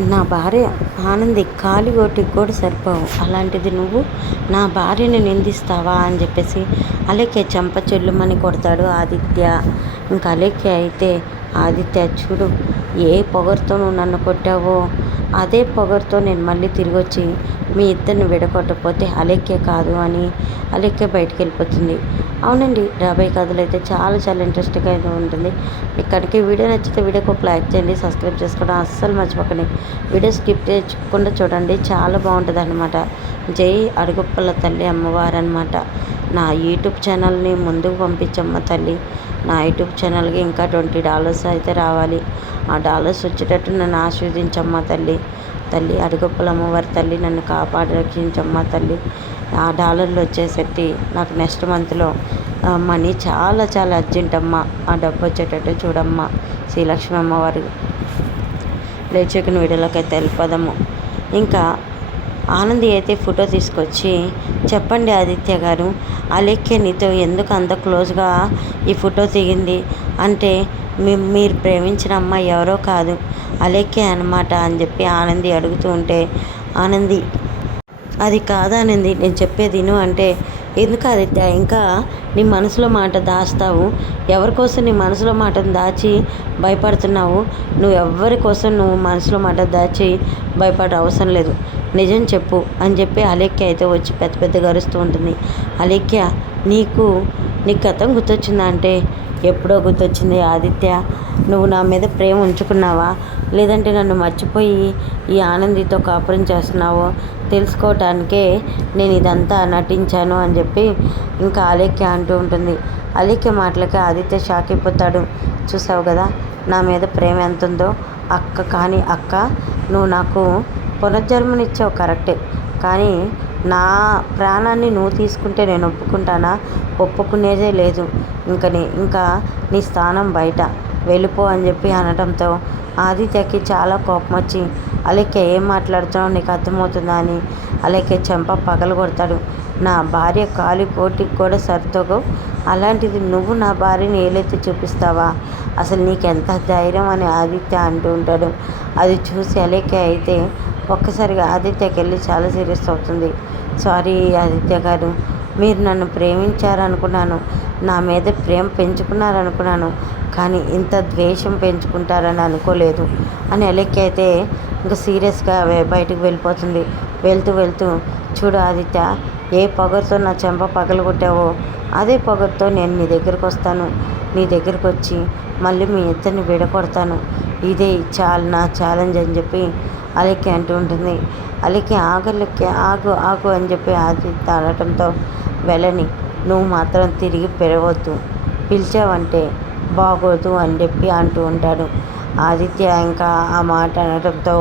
నా భార్య ఆనంది కాలిగోటికి కూడా సరిపోవు, అలాంటిది నువ్వు నా భార్యని నిందిస్తావా అని చెప్పేసి అలేఖ్య చెంప చెల్లుమని కొడతాడు ఆదిత్య. ఇంకా అలేఖ్య అయితే, ఆదిత్య చూడు, ఏ పొగరుతో నువ్వు నన్ను కొట్టావో అదే పొగరుతో నేను మళ్ళీ తిరిగి వచ్చి మీ ఇద్దరిని విడగొట్టకపోతే అలేఖ్య కాదు అని అలేఖ్య బయటికి వెళ్ళిపోతుంది. అవునండి, రాబోయే కథలు అయితే చాలా చాలా ఇంట్రెస్టింగ్గా అయితే ఉంటుంది. ఇక్కడికి వీడియో నచ్చితే వీడియోకి ఒక లైక్ చేయండి, సబ్స్క్రైబ్ చేసుకోవడం అస్సలు మర్చిపోకండి. వీడియో స్కిప్ చేయకుండా చూడండి, చాలా బాగుంటుంది అనమాట. జై అడుగుప్పల తల్లి అమ్మవారు అనమాట. నా యూట్యూబ్ ఛానల్ని ముందుకు పంపించమ్మ తల్లి. నా యూట్యూబ్ ఛానల్కి ఇంకా $20 అయితే రావాలి. ఆ డాలర్స్ వచ్చేటట్టు నన్ను ఆశీర్వదించమ్మ తల్లి. తల్లి అడుగుప్పల అమ్మవారి తల్లి, నన్ను కాపాడి రక్షించమ్మ తల్లి. ఆ డాలర్లు వచ్చేసరికి నాకు నెక్స్ట్ మంత్లో మనీ చాలా చాలా అర్జెంట్ అమ్మ. ఆ డబ్బు వచ్చేటట్టు చూడమ్మా. శ్రీలక్ష్మి అమ్మవారు లేచకిన వీడియోలోకి అయితే వెళ్ళిపోదాము. ఇంకా ఆనంది అయితే ఫోటో తీసుకొచ్చి, చెప్పండి ఆదిత్య గారు, అలేఖ్య నీతో ఎందుకు అంత క్లోజ్గా ఈ ఫోటో దిగింది అంటే, మీరు ప్రేమించిన అమ్మాయి ఎవరో కాదు అలేఖ్య అనమాట అని చెప్పి ఆనంది అడుగుతూ ఉంటే, ఆనంది అది కాదానంది నేను చెప్పేది విను అంటే, ఎందుకు ఆదిత్య ఇంకా నీ మనసులో మాట దాస్తావు? ఎవరి కోసం నీ మనసులో మాటను దాచి భయపడుతున్నావు? నువ్వు ఎవరి కోసం నువ్వు మనసులో మాట దాచి భయపడే అవసరం లేదు, నిజం చెప్పు అని చెప్పి అలేఖ్య అయితే వచ్చి పెద్ద పెద్దగా అరుస్తూ ఉంటుంది. అలేఖ్య, నీకు గతం గుర్తొచ్చిందా అంటే, ఎప్పుడో గుర్తొచ్చింది ఆదిత్య. నువ్వు నా మీద ప్రేమ ఉంచుకున్నావా, లేదంటే నన్ను మర్చిపోయి ఈ ఆనందితో కాపురం చేస్తున్నావో తెలుసుకోవటానికే నేను ఇదంతా నటించాను అని చెప్పి ఇంకా అలేఖ్య అంటూ ఉంటుంది. అలేఖ్య మాటలకి ఆదిత్య షాక్ అయిపోతాడు. చూసావు కదా నా మీద ప్రేమ ఎంత ఉందో అక్క. కానీ అక్క, నువ్వు నాకు పునర్జన్మనిచ్చావు కరెక్టే, కానీ నా ప్రాణాన్ని నువ్వు తీసుకుంటే నేను ఒప్పుకుంటానా? ఒప్పుకునేదే లేదు. ఇంకా నీ స్థానం బయట, వెళ్ళిపో అని చెప్పి అనడంతో ఆదిత్యకి చాలా కోపం వచ్చి, అలేఖ్య ఏం మాట్లాడుతున్నావు నీకు అర్థమవుతుందా అని అలేఖ్య చెంప పగలు కొడతాడు. నా భార్య కాలి కోటికి కూడా సరితోగో, అలాంటిది నువ్వు నా భార్యని ఏలైతే చూపిస్తావా? అసలు నీకెంత ధైర్యం అని ఆదిత్య అంటూ ఉంటాడు. అది చూసి అలేఖ్య అయితే ఒక్కసారిగా ఆదిత్యకి వెళ్ళి చాలా సీరియస్ అవుతుంది. సారీ ఆదిత్య గారు, మీరు నన్ను ప్రేమించారనుకున్నాను, నా మీద ప్రేమ పెంచుకున్నారనుకున్నాను, కానీ ఇంత ద్వేషం పెంచుకుంటారని అనుకోలేదు అని అలేఖ్య అయితే ఇంకా సీరియస్గా బయటకు వెళ్ళిపోతుంది. వెళ్తూ చూడు ఆదిత్య, ఏ పొగరుతో నా చెంప పగలగొట్టావో అదే పొగరుతో నేను నీ దగ్గరకు వస్తాను. నీ దగ్గరకు వచ్చి మళ్ళీ మీ ఇద్దరిని విడగొడతాను. ఇదే నా ఛాలెంజ్ అని చెప్పి అలేఖ్య అంటూ ఉంటుంది. అలేఖ్య ఆగు అని చెప్పి ఆదిత్య అనటంతో, వెళ్ళని, నువ్వు మాత్రం తిరిగి పెరగవద్దు, పిలిచావంటే బాగోదు అని చెప్పి అంటూ ఉంటాడు. ఆదిత్య ఇంకా ఆ మాట అనడంతో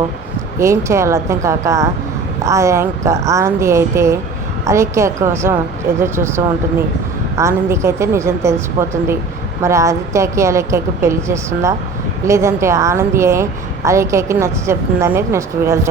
ఏం చేయాలో అర్థం కాక ఇంకా ఆనంది అయితే అలేఖ్య కోసం ఎదురు చూస్తూ ఉంటుంది. ఆనందికి అయితే నిజం తెలిసిపోతుంది. మరి ఆదిత్యకి అలేఖ్యకి పెళ్లి చేస్తుందా, లేదంటే ఆనంది అలేఖ్యకి నచ్చ చెప్తుందా అనేది నెక్స్ట్ వీడియోలో